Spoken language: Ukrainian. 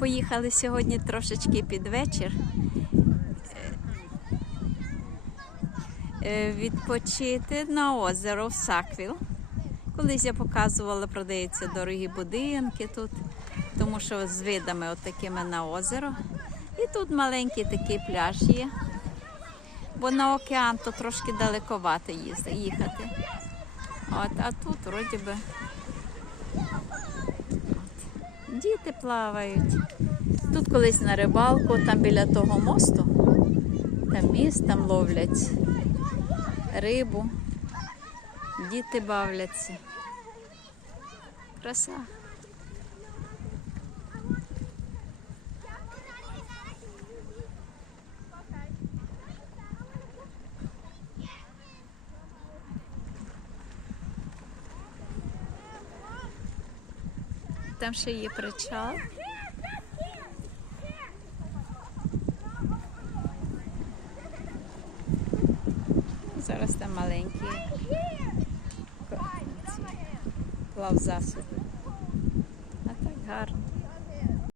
Поїхали сьогодні трошечки під вечір. е, Відпочити на озеро в Саквіл. Колись я показувала, продаються дорогі будинки тут, тому що з видами от такими на озеро. І тут маленький такий пляж є. Бо на океан то трошки далековато їхати. От, а тут вроді би. Діти плавають. Тут колись на рибалку, там біля того мосту, там міст, там ловлять рибу. Діти бавляться. Краса. Там ще є причал. Зараз там маленькі плавзасоби. А так гарно.